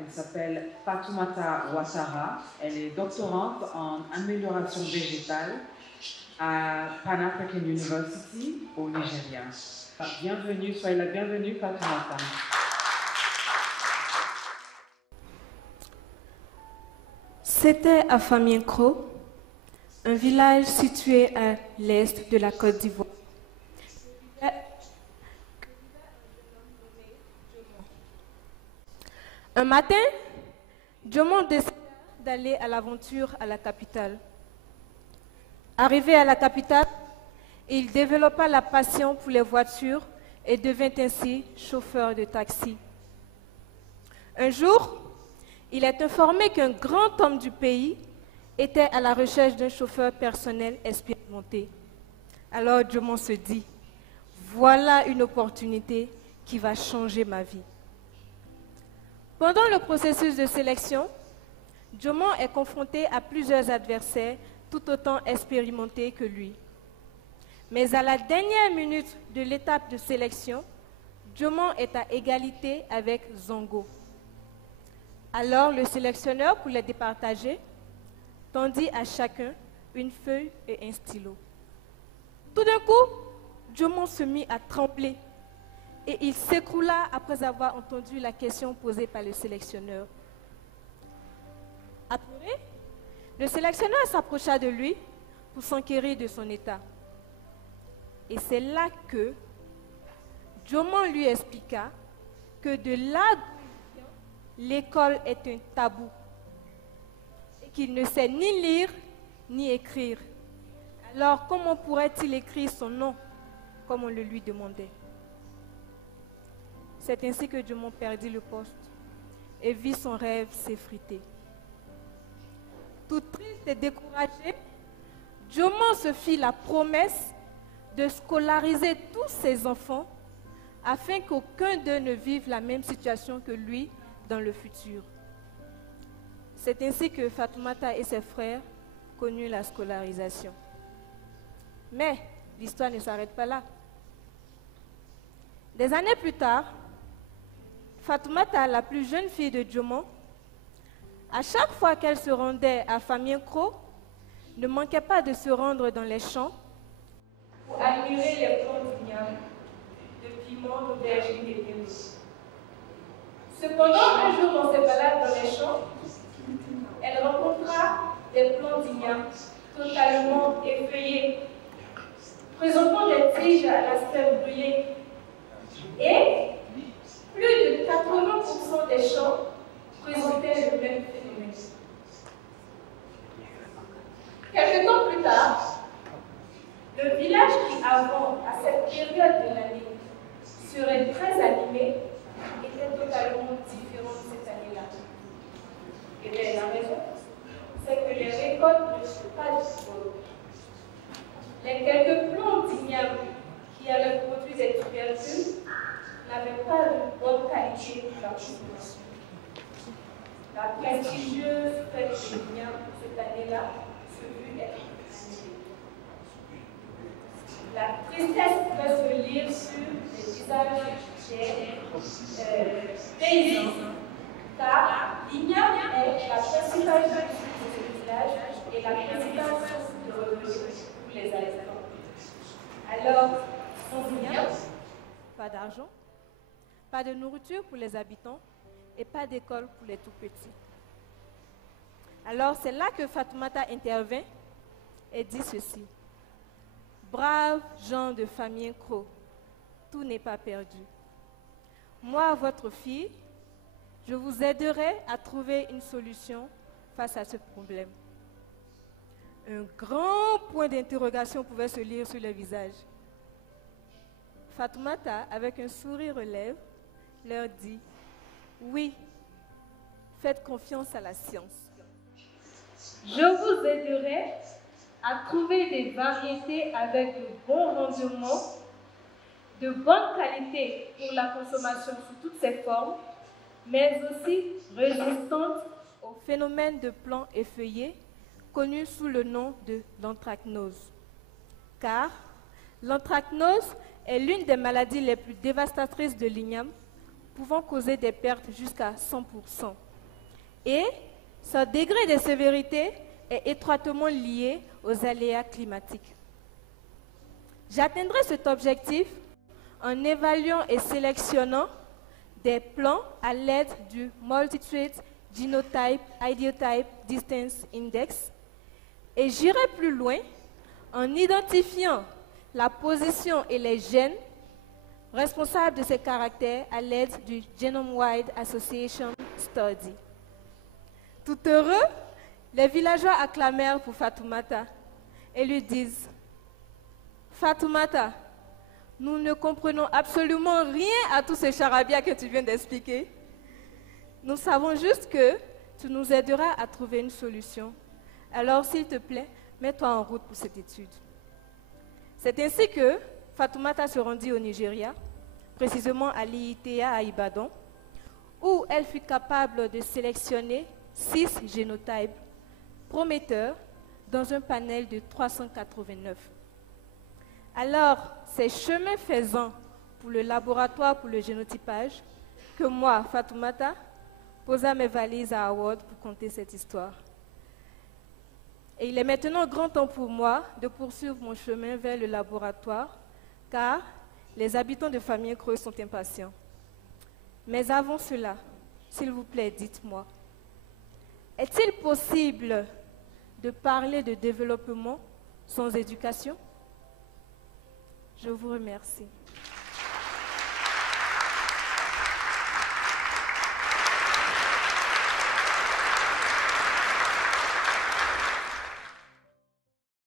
Elle s'appelle Fatoumata Ouattara. Elle est doctorante en amélioration végétale à Pan African University au Nigeria. Bienvenue, soyez la bienvenue, Fatoumata. C'était à Famienko, un village situé à l'est de la Côte d'Ivoire. Un matin, Djomon décida d'aller à l'aventure à la capitale. Arrivé à la capitale, il développa la passion pour les voitures et devint ainsi chauffeur de taxi. Un jour, il est informé qu'un grand homme du pays était à la recherche d'un chauffeur personnel expérimenté. Alors Djomon se dit, voilà une opportunité qui va changer ma vie. Pendant le processus de sélection, Djomon est confronté à plusieurs adversaires tout autant expérimentés que lui. Mais à la dernière minute de l'étape de sélection, Djomon est à égalité avec Zongo. Alors le sélectionneur, pour les départager, tendit à chacun une feuille et un stylo. Tout d'un coup, Djomon se mit à trembler et il s'écroula après avoir entendu la question posée par le sélectionneur. Apeuré, le sélectionneur s'approcha de lui pour s'enquérir de son état. Et c'est là que Djomon lui expliqua que de là l'école est un tabou et qu'il ne sait ni lire ni écrire. Alors comment pourrait-il écrire son nom comme on le lui demandait? C'est ainsi que Djomon perdit le poste et vit son rêve s'effriter. Tout triste et découragé, Djomon se fit la promesse de scolariser tous ses enfants afin qu'aucun d'eux ne vive la même situation que lui dans le futur. C'est ainsi que Fatoumata et ses frères connurent la scolarisation. Mais l'histoire ne s'arrête pas là. Des années plus tard, Fatoumata, la plus jeune fille de Djomon, à chaque fois qu'elle se rendait à Famienko, ne manquait pas de se rendre dans les champs pour admirer les plants d'ignames, de piments, d'aubergines et de d'eau. Cependant, un jour, dans ses balades dans les champs, elle rencontra des plants d'ignames totalement effeuillés, présentant des tiges à l'aspect brûlé. Et plus de 80% des champs présentaient le même phénomène. Quelque temps plus tard, le village qui avant, à cette période de l'année, serait très animé, était totalement différent de cette année-là. Et bien la raison, c'est que les récoltes ne sont pas disponibles. Les quelques plants d'ignames qui avaient produit des tubercules n'avaient pas de bonne qualité pour la consommation. La prestigieuse fête d'ignames cette année-là se vit être annulée. La tristesse pouvait se lire sur les visages des paysans, car l'igname est la principale culture de ce village et la principale source de revenus pour les habitants. Alors, sans igname, pas d'argent, pas de nourriture pour les habitants et pas d'école pour les tout-petits. Alors, c'est là que Fatoumata intervint et dit ceci. Braves gens de Famienko, tout n'est pas perdu. Moi, votre fille, je vous aiderai à trouver une solution face à ce problème. Un grand point d'interrogation pouvait se lire sur le visage. Fatoumata, avec un sourire aux lèvres, leur dit « Oui, faites confiance à la science. Je vous aiderai à trouver des variétés avec de bons rendements, de bonne qualité pour la consommation sous toutes ses formes, mais aussi résistantes au phénomène de plants effeuillés connu sous le nom de l'anthracnose. Car l'anthracnose est l'une des maladies les plus dévastatrices de l'igname, pouvant causer des pertes jusqu'à 100%. et son degré de sévérité est étroitement lié aux aléas climatiques. J'atteindrai cet objectif en évaluant et sélectionnant des plans à l'aide du Multitrait Genotype Idiotype Distance Index, et j'irai plus loin en identifiant la position et les gènes responsables de ces caractères à l'aide du Genome-Wide Association Study. Tout heureux, les villageois acclamèrent pour Fatoumata et lui disent: Fatoumata, nous ne comprenons absolument rien à tout ce charabia que tu viens d'expliquer. Nous savons juste que tu nous aideras à trouver une solution. Alors, s'il te plaît, mets-toi en route pour cette étude. C'est ainsi que Fatoumata se rendit au Nigeria, précisément à l'IITA à Ibadan, où elle fut capable de sélectionner 6 génotypes prometteurs dans un panel de 389. Alors, c'est chemin faisant pour le laboratoire pour le génotypage que moi, Fatoumata, posa mes valises à Howard pour conter cette histoire. Et il est maintenant grand temps pour moi de poursuivre mon chemin vers le laboratoire, car les habitants de Famille Creuse sont impatients. Mais avant cela, s'il vous plaît, dites-moi, est-il possible de parler de développement sans éducation? Je vous remercie.